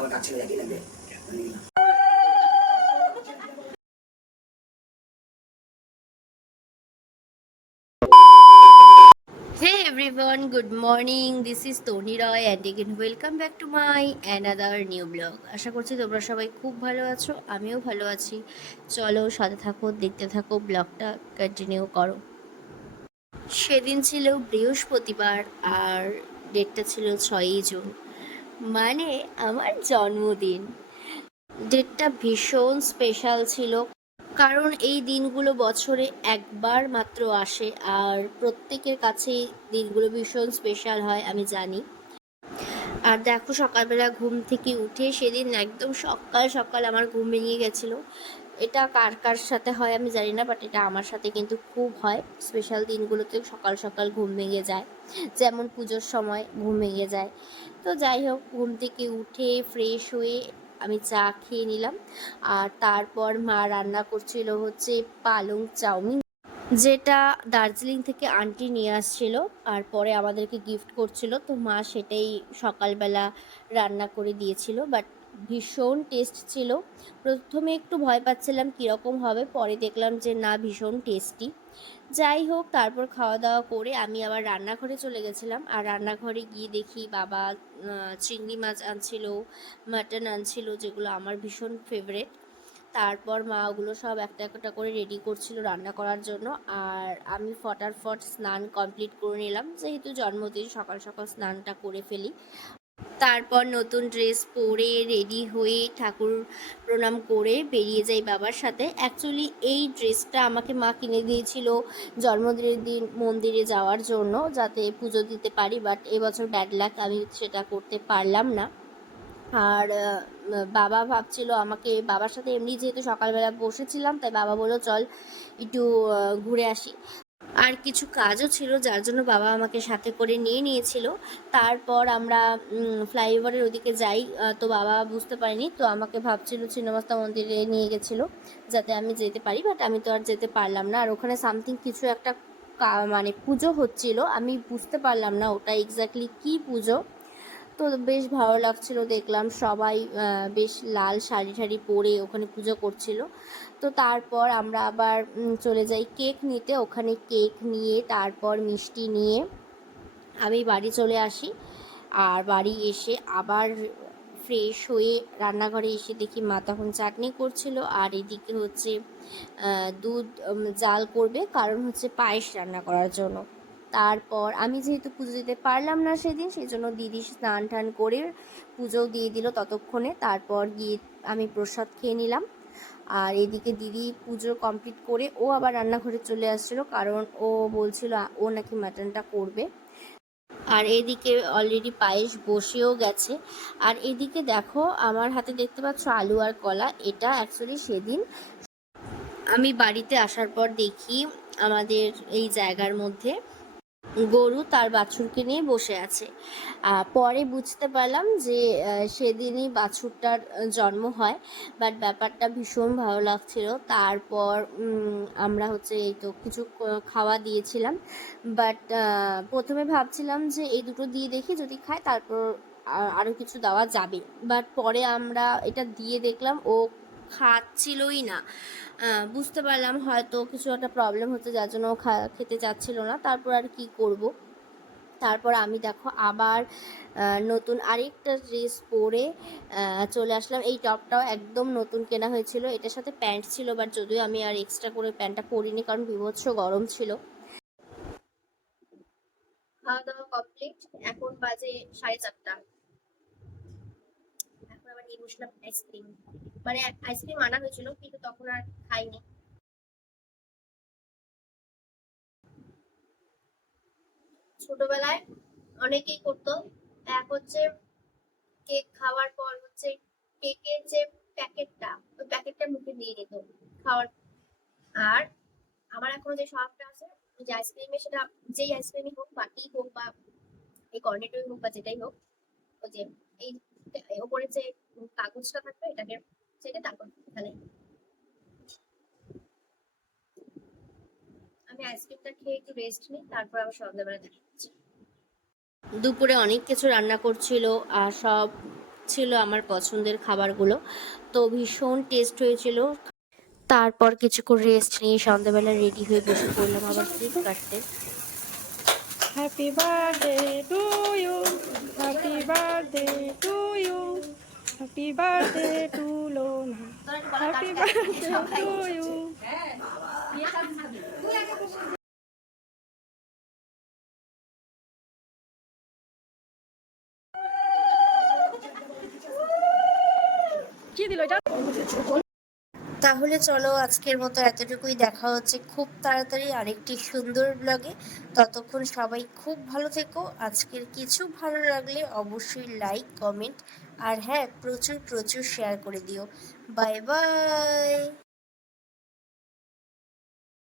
আমার কাজ ছেড়ে একই লাগবে। Hey everyone, good morning. This is Tony Roy and again welcome back to my another new blog. আশা করছি তোমরা সবাই খুব ভালো আছো, আমিও ভালো আছি। চলো সাথে থাকো, দেখতে থাকো, ব্লগটা কন্টিনিউ করো। সেদিন ছিল বৃহস্পতিবার আর ডেটটা ছিল 6ই জুন, মানে আমার জন্মদিন। ডেটটা ভীষণ স্পেশাল ছিল, কারণ এই দিনগুলো বছরে একবার মাত্র আসে আর প্রত্যেকের কাছেই দিনগুলো ভীষণ স্পেশাল হয়, আমি জানি। আর দেখো, সকালবেলা ঘুম থেকে উঠে সেদিন একদম সকাল সকাল আমার ঘুম ভেঙে গেছিলো। এটা কার কার সাথে হয় আমি জানি না, বাট এটা আমার সাথে কিন্তু খুব হয়। স্পেশাল দিনগুলোতে সকাল সকাল ঘুম ভেঙে যায়, যেমন পুজোর সময় ঘুম ভেঙে যায়। তো যাই হোক, ঘুম থেকে উঠে ফ্রেশ হয়ে আমি চা খেয়ে নিলাম। আর তারপর মা রান্না করছিল হচ্ছে পালং চাউমিন, যেটা দার্জিলিং থেকে আন্টি নিয়ে আসছিল আর পরে আমাদেরকে গিফট করছিল। তো মা সেটাই সকালবেলা রান্না করে দিয়েছিল, বাট ভীষণ টেস্ট ছিল। প্রথমে একটু ভয় পাচ্ছিলাম কীরকম হবে, পরে দেখলাম যে না, ভীষণ টেস্টি। যাই হোক, তারপর খাওয়া দাওয়া করে আমি আবার রান্নাঘরে চলে গেছিলাম। আর রান্নাঘরে গিয়ে দেখি বাবা চিংড়ি মাছ আনছিল, মাটন আনছিল, যেগুলো আমার ভীষণ ফেভারেট। তারপর মা ওগুলো সব একটা একটা করে রেডি করছিল রান্না করার জন্য। আর আমি ফটাফট স্নান কমপ্লিট করে নিলাম, যেহেতু জন্মদিন সকাল সকাল স্নানটা করে ফেলি। তারপর নতুন ড্রেস পরে রেডি হয়ে ঠাকুর প্রণাম করে বেরিয়ে যাই বাবার সাথে। অ্যাকচুয়ালি এই ড্রেসটা আমাকে মা কিনে দিয়েছিল জন্মদিনের দিন মন্দিরে যাওয়ার জন্য, যাতে পুজো দিতে পারি, বাট এবছর ব্যাড লাক, আমি সেটা করতে পারলাম না। আর বাবা ভাবছিল আমাকে, বাবার সাথে এমনি যেহেতু সকালবেলা বসেছিলাম, তাই বাবা বললো চল একটু ঘুরে আসি। আর কিছু কাজও ছিল, যার জন্য বাবা আমাকে সাথে করে নিয়ে নিয়েছিল। তারপর আমরা ফ্লাইওভারের ওদিকে যাই, তো বাবা বুঝতে পারিনি, তো আমাকে ভাবছিল ছিন্নমস্তা মন্দিরে নিয়ে গেছিলো যাতে আমি যেতে পারি, বাট আমি তো আর যেতে পারলাম না। আর ওখানে সামথিং কিছু একটা মানে পুজো হচ্ছিল, আমি বুঝতে পারলাম না ওটা এক্স্যাক্টলি কী পুজো। তো বেশ ভালো লাগছিল, দেখলাম সবাই বেশ লাল শাড়ি ঠাড়ি পরে ওখানে পুজো করছিল। তো তারপর আমরা আবার চলে যাই কেক নিতে। ওখানে কেক নিয়ে তারপর মিষ্টি নিয়ে আমি বাড়ি চলে আসি। আর বাড়ি এসে আবার ফ্রেশ হয়ে রান্নাঘরে এসে দেখি মা তখন চাটনি করছিল, আর এদিকে হচ্ছে দুধ জাল করবে, কারণ হচ্ছে পায়েস রান্না করার জন্য। তারপর আমি যেহেতু পুজো দিতে পারলাম না সেদিন, সেই জন্য দিদি স্নান টান করে পুজোও দিয়ে দিল ততক্ষণে। তারপর গিয়ে আমি প্রসাদ খেয়ে নিলাম। আর এদিকে দিদি পুজো কমপ্লিট করে ও আবার রান্নাঘরে চলে আসছিলো, কারণ ও বলছিল ও নাকি মাটনটা করবে। আর এদিকে অলরেডি পায়েস বসেও গেছে। আর এদিকে দেখো, আমার হাতে দেখতে পাচ্ছ আলু আর কলা। এটা অ্যাকচুয়ালি সেদিন আমি বাড়িতে আসার পর দেখি আমাদের এই জায়গার মধ্যে গরু তার বাছুরকে নিয়ে বসে আছে। পরে বুঝতে পারলাম যে সেদিনই বাছুরটার জন্ম হয়। বাট ব্যাপারটা ভীষণ ভালো লাগছিল। তারপর আমরা হচ্ছে এই তো কিছু খাওয়া দিয়েছিলাম, বাট প্রথমে ভাবছিলাম যে এই দুটো দিয়ে দেখি, যদি খায় তারপর আরও কিছু দেওয়া যাবে। বাট পরে আমরা এটা দিয়ে দেখলাম ও খাচ্ছিলই না। বুঝতে পারলাম হয়তো কিছু একটা প্রবলেম হচ্ছে, যার জন্য ও খেতে চাচ্ছিল না। তারপর আর কি করব। তারপর আমি দেখো আবার নতুন আরেকটা ড্রেস পরে চলে আসলাম। এই টপটাও একদম নতুন কেনা হয়েছিল, এটার সাথে প্যান্ট ছিল, বাট যদিও আমি আর এক্সট্রা করে প্যান্টটা পরিনি, কারণ বিভৎস গরম ছিল। খাওয়া দাওয়া কমপ্লিট, এখন বাজে 4:30। এখন আবার নিয়ে বসলাম আইসক্রিম। মানে আইসক্রিম আনা হয়েছিল, কিন্তু তখন আর খাইনি। ছোটবেলায় অনেকেই করতো, এক হচ্ছে কেক খাওয়ার পর হচ্ছে কেকের যে প্যাকেটটা, ওই প্যাকেটটা মুখে দিয়ে দিত খাওয়ার। আর আমার এখনো যে শখটা আছে, যে আইসক্রিমে, সেটা যেই আইসক্রিমই হোক, বাটি হোক বা এই কর্নেটোই হোক বা যেটাই হোক, ওই যে এই ওপরে যে কাগজটা থাকবে, এটাকে ছেড়ে তারপর এখানে আমি আইসক্রিমটা খেয়ে একটু রেস্ট নিই, তারপর আবার সন্ধ্যাবেলা দেখা হচ্ছে। দুপুরে অনেক কিছু রান্না করছিল আর সব ছিল আমার পছন্দের খাবারগুলো, তো ভীষণ টেস্ট হয়েছিল। তারপর কিছুক্ষণ রেস্ট নিয়ে সন্ধ্যাবেলা রেডি হয়ে বসে পড়লাম আবার কেক কাটতে। Happy birthday to you, happy birthday to you, happy birthday to Lona, happy birthday to you. কি দিল এটা? তাহলে চলো আজকের মতো এতটুকুই, দেখা হচ্ছে খুব তাড়াতাড়ি আরেকটি সুন্দর ব্লগে। ততক্ষণ সবাই খুব ভালো থেকো। আজকের কিছু ভালো লাগলে অবশ্যই লাইক কমেন্ট আর হ্যাঁ প্রচুর প্রচুর শেয়ার করে দিও। Bye bye.